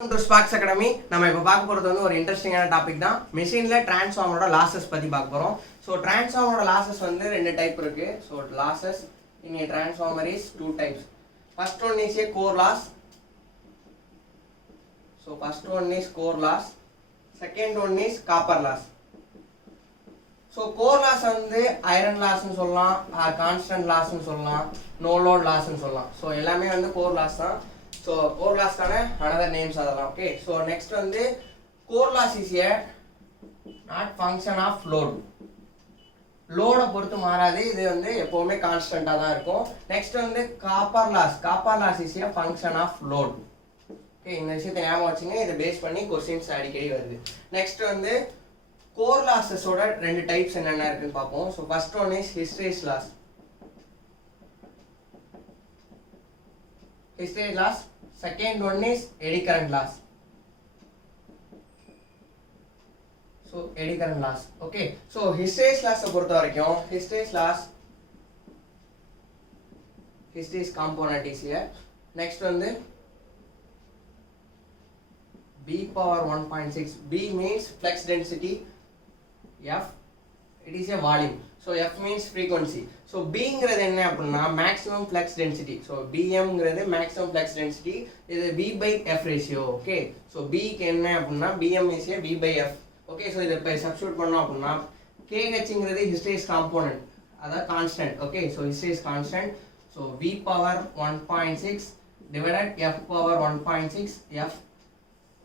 to Sparks Academy. நம்ம இப்போ பார்க்க போறது வந்து ஒரு இன்ட்ரஸ்டிங்கான டாபிக் தான். மெஷின்ல டிரான்ஸ்ஃபார்மரோட லாசஸ் பத்தி பார்க்க போறோம். ஸோ டிரான்ஸ்ஃபார்மரோட லாசஸ் வந்து ரெண்டு டைப் இருக்கு. So losses in a transformer is two types. First one is a core loss. So first one is core loss. Second one is copper loss. So core loss வந்து iron லாஸ்ன்னு சொல்லலாம், constant லாஸ்ன்னு சொல்லலாம், no load லாஸ்ன்னு சொல்லலாம். So எல்லாமே வந்து core loss தான். So core லாஸ்க்கான another names அதெல்லாம். ஓகே, ஸோ நெக்ஸ்ட் வந்து core loss is a not function of load. லோடை பொறுத்து மாறாது, இது வந்து எப்போவுமே கான்ஸ்டண்ட்டாக தான் இருக்கும். நெக்ஸ்ட் வந்து copper loss is a function of load. Okay, இந்த விஷயத்தை ஞாபகம் வச்சுங்க, இதை பேஸ் பண்ணி கொஸ்டின்ஸ் அடிக்கடி வருது. நெக்ஸ்ட் வந்து கோர் லாஸஸோட ரெண்டு டைப்ஸ் என்னென்ன இருக்குன்னு பார்ப்போம். So first one is hysteresis loss. Second one is eddy current loss. So eddy current loss. Okay, so hysteresis லாஸை பொறுத்த வரைக்கும் hysteresis component is here. Next வந்து B power 1.6. B means flux density. F, it is a volume. So F means frequency. So B ங்கிறது என்ன அப்படின்னா maximum flux density. So BM ங்கிறது maximum flux density. இது B by F ratio. Okay, so B க்கு என்ன அப்படின்னா BM is a B by F. Okay, so இதை இப்போ சப்ஸ்டிட்யூட் பண்ணோம் அப்படின்னா KH ங்கிறது ஹிஸ்டரேஸ் காம்போனன்ட், அதாவது constant. Okay, so hysteresis constant. So V power 1.6 divided F power 1.6 F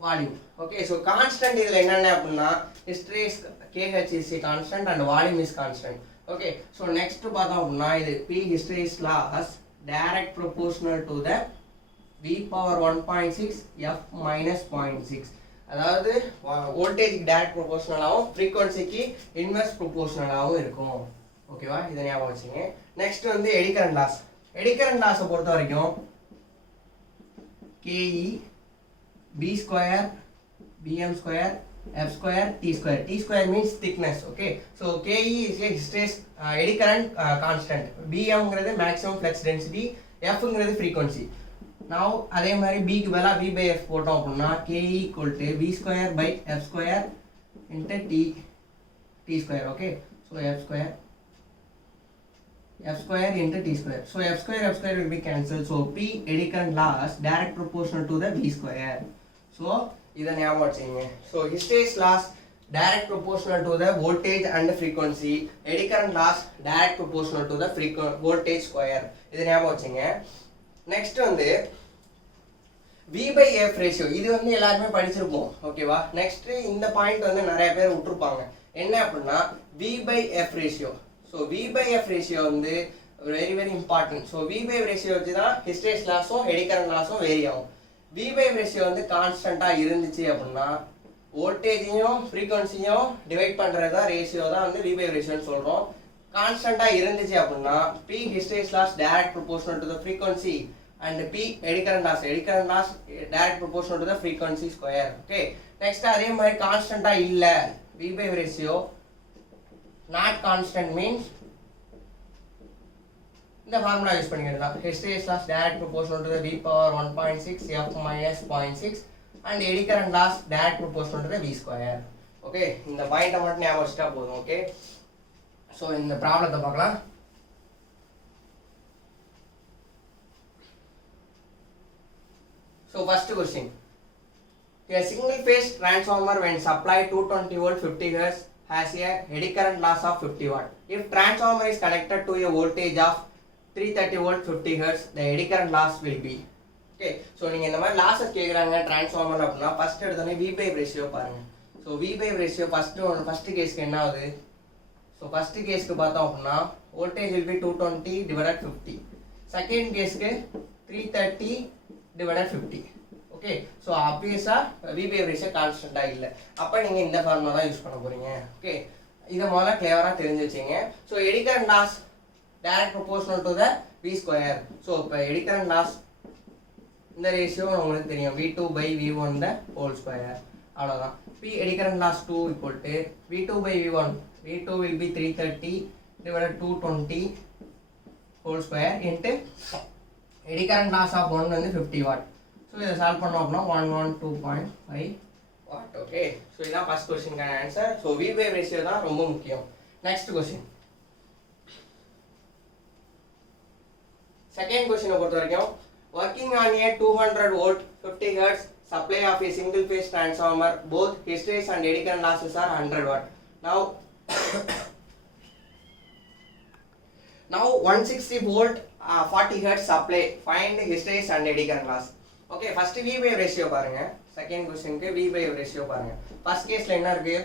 volume. Okay, so constant idhula enna appadina hysteresis KH is a constant and volume is constant. Okay, so next paatha appadina idu P hysteresis loss direct proportional to the V power 1.6 F minus 0.6. அதாவது voltage direct proportional ஆகும், ஃப்ரீக்வன்சிக்கு inverse proportional ஆகும் இருக்கும். ஓகேவா, இதை ஞாபகம் வச்சுங்க. Next வந்து eddy current loss. Eddy current லாஸை பொறுத்த வரைக்கும் KE B square BM square F square T square. T square means thickness. Okay, so KE is a hysteresis eddy current constant. BM ங்கிறது maximum flux density, F ங்கிறது frequency. Now அதே மாதிரி B க்கு பதிலா V by F போட்டோம் அப்படின்னா KE equal to V square by F square into T square. Okay, so F square into T square. So F square will be cancelled. So P eddy current loss direct proportional to the V square. So இதை ஞாபகம் வச்சுங்க. So hysteresis loss direct proportional to the voltage and frequency, eddy current loss direct proportional to the voltage square. இதை ஞாபகம் வச்சுங்க. Next வந்து V by F ratio, இது வந்து எல்லாருமே படிச்சிருப்போம். ஓகேவா, நெக்ஸ்ட் இந்த பாயிண்ட் வந்து நிறைய பேர் விட்டுருப்பாங்க. என்ன அப்படின்னா V by F ratio. So V by F ratio வந்து very very important. So V by F ratio வச்சு தான் ஹிஸ்டரேஸ் லாஸும் எடி கரண்ட் லாஸும் வேரி ஆகும். V by F ரேஷியோ வந்து கான்ஸ்டன்ட்டாக இருந்துச்சு அப்படின்னா வோல்டேஜையும் ஃப்ரீக்வன்சியும் டிவைட் பண்ணுறது தான் ரேஷியோ தான் வந்து V by F ரேஷியோன்னு சொல்கிறோம். கான்ஸ்டன்ட்டாக இருந்துச்சு அப்படின்னா P hysteresis loss direct proportional to the frequency and P eddy current loss direct proportional to the frequency square. Okay, next அதே மாதிரி கான்ஸ்டன்ட்டாக இல்லை V by F ratio not constant means இந்த formula use பண்ணிக்கிறது தான். Hysteresis loss direct proportional to the V power 1.6 F minus 0.6 and eddy current loss direct proportional to the V square. Okay, இந்த பாயிண்ட்டை மட்டும் ஞாபகம் வச்சுட்டா போதும். ஓகே, ஸோ இந்த ப்ராப்ளத்தை பார்க்கலாம். So first question, a single phase transformer when supplied 220 volt 50 Hz has a eddy current loss of 50 watt. If transformer is connected to a voltage of 330 volt 50 Hz, the eddy current loss will be. Okay, so நீங்க இந்த மாதிரி losses கேக்குறாங்க transformer அப்படின்னா first எடுத்தோடனே V by F ratio பாருங்க. So V by F ratio first கேஸ்க்கு என்ன ஆகுது? ஸோ ஃபர்ஸ்ட் கேஸ்க்கு பார்த்தோம் அப்படின்னா voltage will be 220 divided 50. Second கேஸ்க்கு 330 divided 50. ஓகே, ஸோ ஆப்வியஸாக V by F ரேஷியோ கான்ஸ்டன்ட்டாக இல்லை. அப்போ நீங்கள் இந்த ஃபார்முலா தான் யூஸ் பண்ண போறீங்க. ஓகே, இதை முதல்ல கிளியராக தெரிஞ்சு வச்சுங்க. So eddy current loss direct proportional to the V square. So இப்போ எடி கரண்ட் லாஸ் இந்த ரேஷியோ உங்களுக்கு தெரியும், V2 by V1 the whole square. அவ்வளோதான். P eddy current loss 2 equal to V2 by V1. V2 will be 330 divided 220 whole square into eddy current loss of 1 வந்து 50 watt. So இதை solve பண்ணோம் அப்படின்னா 112.5 watt. Okay, so இதான் first கொஸ்டினுக்கான answer. So V by ratio தான் ரொம்ப முக்கியம். Next question, second கொஸ்டினை பொறுத்த வரைக்கும் working on a 200 volt 50 hertz supply of a single phase transformer, both hysteresis and eddy current losses are 100 watt. Now 160 volt 40 hertz supply, find hysteresis and eddy current loss. Okay, first V wave ratio பாருங்க. Second question V wave ratio பாருங்க. First கேஸ்ல என்ன இருக்கு,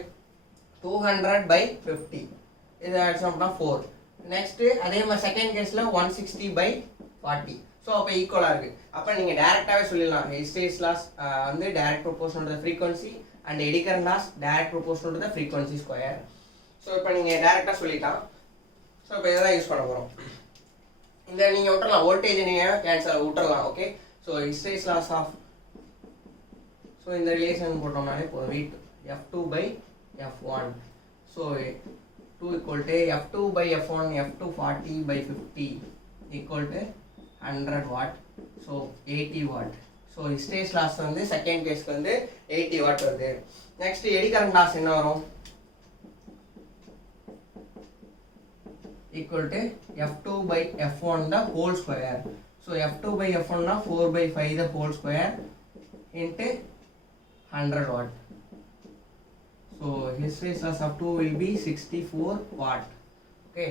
200/50, இது அடிச்சோம்னா 4. Next அதே மாதிரி second கேஸ்ல 160/40. So அப்போ ஈக்குவலாக இருக்குது. அப்போ நீங்கள் டேரெக்டாகவே சொல்லிடலாம் ஹிஸ்டரிஸ் லாஸ் வந்து direct proportional to the frequency and eddy current loss direct proportional to the frequency square. So இப்போ நீங்கள் டேரெக்டாக சொல்லிட்டான். ஸோ இப்போ இதை தான் யூஸ் பண்ண போகிறோம். இந்த நீங்கள் விட்டுறலாம், வோல்டேஜ் நீங்கள் கேன்சல் விட்டுறலாம். Okay, so hysteresis loss of, so இந்த ரிலேஷன் போட்டோம்னாலே போதும், V2/F1. So 2 equal to F2/F1 F2 40/50 equal to 100 watt. So 80 watt. So hysteresis loss வந்து செகண்ட் கேஸ்க்கு வந்து 80 watt வருது. நெக்ஸ்ட் எடி கரண்ட் லாஸ் என்ன வரும், equal to F2/F1 the whole square. So F2/F1 na 4/5 the whole square into 100 watt. So hysteresis loss of 2 will be 64 watt. Okay,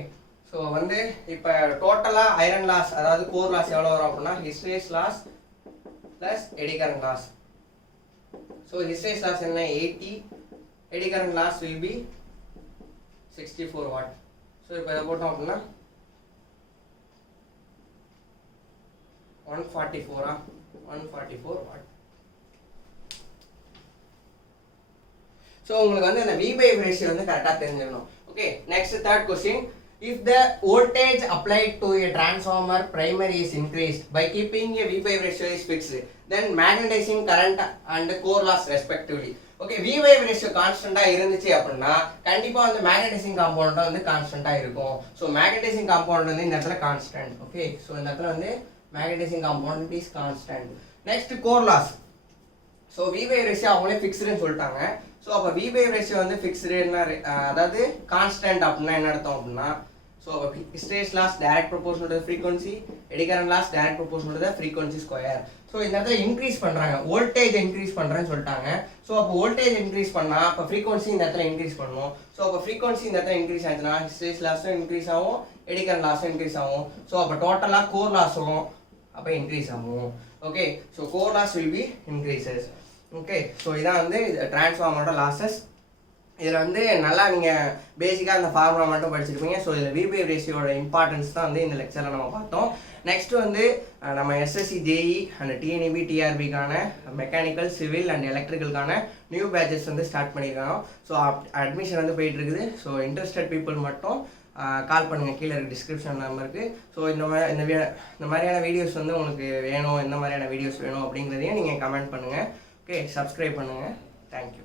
so வந்து இப்போ டோட்டலாக iron loss அதாவது core loss எவ்வளோ வரும் அப்படின்னா hysteresis loss plus eddy current loss. So hysteresis loss என்ன 80, eddy current loss will be 64 watt. So இப்போ இதை போட்டோம் அப்படின்னா 144 வாட். ஸோ உங்களுக்கு வந்து அந்த V by ரேஷியோ வந்து கரெக்டாக தெரிஞ்சிடணும். Okay, next third question, if the voltage applied to a transformer primary is increased by keeping a V by ratio is fixed, then magnetizing current and core loss respectively. Okay, V by ratio constant இருந்துச்சு அப்படின்னா கண்டிப்பா வந்து magnetizing component வந்து கான்ஸ்டன்ட்டா இருக்கும். So magnetizing component வந்து இந்த இடத்துல constant. Okay, so இந்த இடத்துல வந்து magnetizing component is constant. Next core loss. So V by ratio அவங்களே ஃபிக்ஸ்டுன்னு சொல்லிட்டாங்க. ஸோ அப்போ V by ratio வந்து ஃபிக்ஸ்டுன்னா அதாவது கான்ஸ்டன்ட் அப்படின்னா என்ன அர்த்தம் அப்படின்னா, so hysteresis loss direct proportional to the frequency, eddy current loss direct proportional to the frequency square. So இந்த இடத்துல இன்க்ரீஸ் பண்ணுறாங்க, வோல்டேஜ் இன்க்ரீஸ் பண்ணுறேன்னு சொல்லிட்டாங்க. ஸோ அப்போ வோல்டேஜ் இன்க்ரீஸ் பண்ணால் அப்போ ஃப்ரீக்வன்சி இந்த இடத்துல இன்க்ரீஸ் பண்ணணும். ஸோ அப்போ ஃப்ரீக்வன்சி இந்த இடத்துல இன்க்ரீஸ் ஆச்சுன்னா hysteresis lossம் இன்க்ரீஸ் ஆகும், eddy current lossம் இன்க்ரீஸ் ஆகும். ஸோ அப்போ டோட்டலாக கோர் லாஸும் அப்போ இன்க்ரீஸ் ஆகும். Okay, so core loss will be increases. Okay, so இதான் வந்து டிரான்ஸ்ஃபார்மரோட லாஸஸ். இதில் வந்து நல்லா நீங்கள் பேசிக்காக அந்த ஃபார்முலா மட்டும் படிச்சிருப்பீங்க. ஸோ இதில் V by ரேஷியோட இம்பார்ட்டன்ஸ் தான் வந்து இந்த லெக்சரில் நம்ம பார்த்தோம். நெக்ஸ்ட்டு வந்து நம்ம SSC JE அண்ட் TNEB TRBக்கான மெக்கானிக்கல் சிவில் அண்ட் எலக்ட்ரிக்கலுக்கான நியூ பேட்சஸ் வந்து ஸ்டார்ட் பண்ணியிருக்காங்க. ஸோ அட்மிஷன் வந்து போயிட்டு இருக்குது. ஸோ இன்ட்ரெஸ்டட் பீப்புள் மட்டும் கால் பண்ணுங்கள், கீழே இருக்க டிஸ்கிரிப்ஷன் நம்பருக்கு. ஸோ இந்த மாதிரியான வீடியோஸ் வந்து உங்களுக்கு வேணும், எந்த மாதிரியான வீடியோஸ் வேணும் அப்படிங்கிறதையும் நீங்கள் கமெண்ட் பண்ணுங்கள். ஓகே, சப்ஸ்கிரைப் பண்ணுங்கள். தேங்க்யூ.